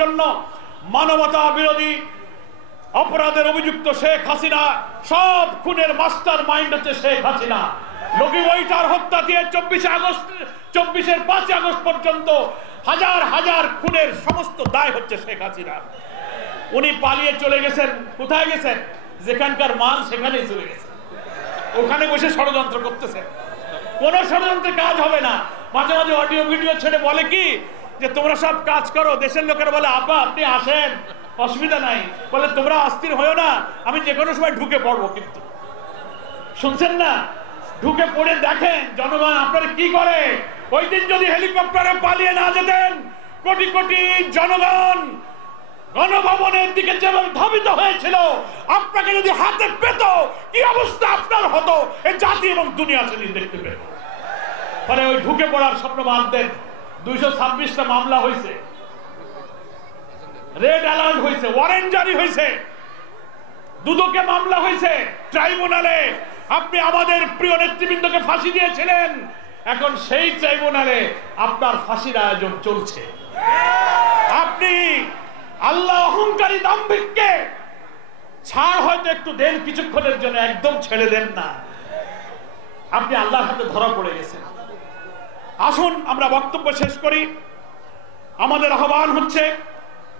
জন্য মানবতা বিরোধী অপরাধের অভিযুক্ত শেখ হাসিনা, সব খুনের মাস্টার মাইন্ড হচ্ছে শেখ হাসিনা। লগি ওয়াইটার হত্যা দিয়ে 24-এর 5 আগস্ট পর্যন্ত হাজার হাজার খুনের সমস্ত দায় হচ্ছে শেখ হাসিনা। উনি পালিয়ে চলে গেছেন, কোথায় গেছেন? যেখানকার মাল সেখানেই চলে গেছে, ওখানে বসে ষড়যন্ত্র করতেছে। কোন ষড়যন্ত্রের কাজ হবে না। মাঝে মাঝে অডিও ভিডিও ছেড়ে বলে কি যে তোমরা সব কাজ করো, দেশের লোকেরা বলে আপা আপনি আসেন, অসুবিধা নাই, বলে তোমরা অস্থির হয়েও না, আমি যে কোনো সময় ঢুকে পড়বো। কিন্তু শুনছেন না? ঢুকে পড়ে দেখেন জনগণ আপনারা কি করে। ওই দিন যদি হেলিকপ্টারে পালিয়ে না যেতেন, কোটি কোটি জনগণ গণভবনের দিকে যেমন ধাবিত হয়েছিল, আপনাকে যদি হাতে পেত কি অবস্থা আপনার হতো এই জাতি এবং দুনিয়া সেদিন দেখতে পেত। ফলে ওই ঢুকে পড়ার স্বপ্ন বাঁধতেন। 226টা মামলা হয়েছে, রেড অ্যালার্ট হয়েছে, ওয়ারেন্ট জারি হয়েছে, দুদকে মামলা হয়েছে, ট্রাইব্যুনালে আপনি আমাদের প্রিয় নেতৃবৃন্দকে ফাঁসি দিয়েছিলেন। এখন সেই ট্রাইব্যুনালে আপনার ফাঁসির আয়োজন চলছে। আপনি আল্লাহ অহংকারী দাম্ভিককে ছাড় হয়তো একটু দেন কিছুক্ষণের জন্য, একদম ছেড়ে দেন না। আপনি আল্লাহর হাতে ধরা পড়ে গেছেন। আসুন আমরা বক্তব্য শেষ করি। আমাদের আহ্বান হচ্ছে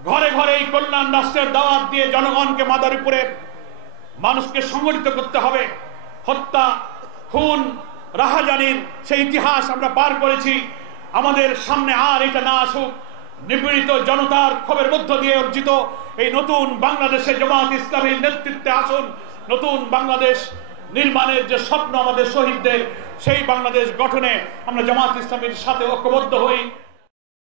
ঘরে ঘরে এই কল্যাণ রাষ্ট্রের দাওয়াত দিয়ে জনগণকে মাদারীপুরে মানুষকে সংগঠিত করতে হবে। হত্যা, খুন, রাহাজানির সেই ইতিহাস আমরা পার করেছি। আমাদের সামনে আর এটা না আসুক। নিপীড়িত জনতার ক্ষোভের মধ্য দিয়ে অর্জিত এই নতুন বাংলাদেশে জামাত ইসলামীর নেতৃত্বে আসুন। নতুন বাংলাদেশ নির্মাণের যে স্বপ্ন আমাদের শহীদদের, সেই বাংলাদেশ গঠনে আমরা জামাত ইসলামীর সাথে ঐক্যবদ্ধ হই।